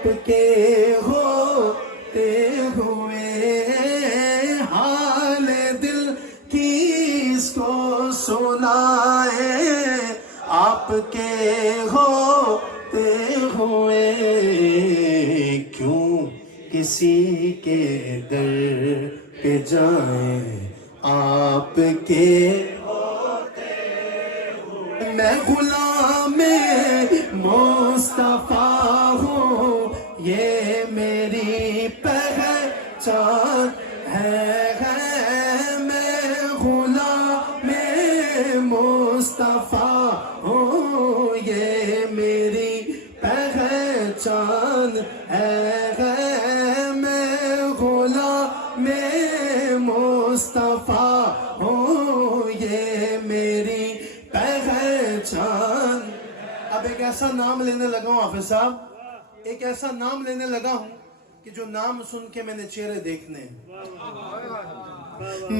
آپ کے ہوتے ہوئے حال دل کس کو سنائے آپ کے ہوتے ہوئے کیوں کسی کے در پہ جائیں آپ کے میں غلام مصطفیٰ ہوں یہ میری پہچان ہے میں غلام مصطفیٰ ہوں یہ میری پہچان ہے میں غلام مصطفیٰ ہوں یہ میری پہچان. اب ایک ایسا نام لینے لگا ہوں حافظ صاحب، ایک ایسا نام لینے لگا ہوں کہ جو نام سن کے میں نے چہرے دیکھنے ہیں.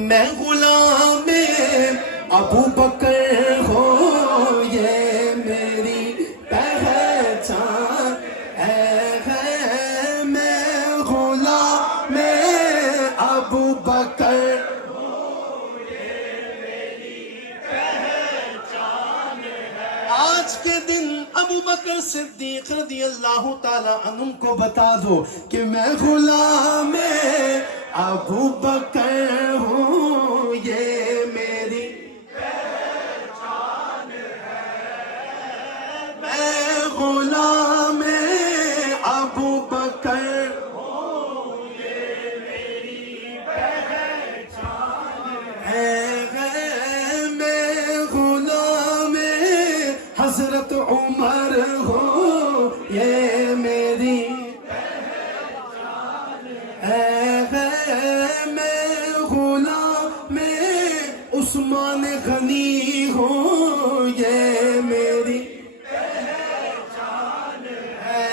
میں غلام ابو بکر ہوں یہ میری پہچان ہے میں غلام ابو بکر. آج کے دن ابو بکر صدیق رضی اللہ تعالیٰ عنہ کو بتا دو کہ میں غلام ابو بکر ہوں یہ میری پہچان ہے میں غلام ابو بکر ہوں یہ میری پہچان ہے میں غلام حضرت عمر ہو یہ میری پہچان ہے میں غلام عثمان غنی ہوں یہ میری پہچان ہے.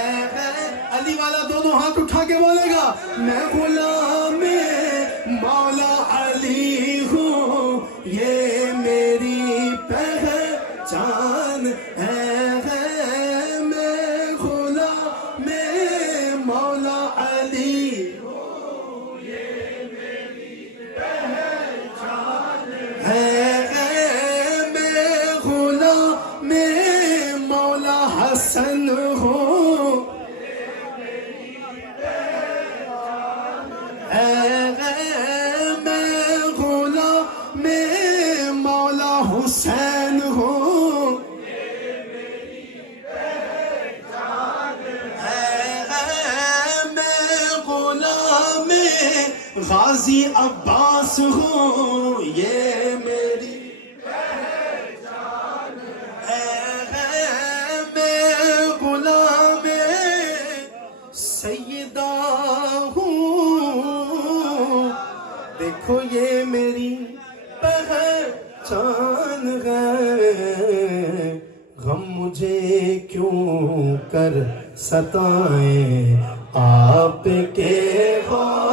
علی والا دونوں ہاتھ اٹھا کے بولے گا میں غلام مولا علی ہوں یہ میری پہچان ہے میں غلام مولا علی ہوں یہ میری پہچان ہے میں غلام مولا حسن ہوں میں غلام مولا حسین ہوں میں غلام غازی عباس ہوں یہ میری پہچان ہے میں غلام سیدہ ہوں دیکھو یہ میری پہچان ہے. غم مجھے کیوں کر ستائیں آپ کے ہو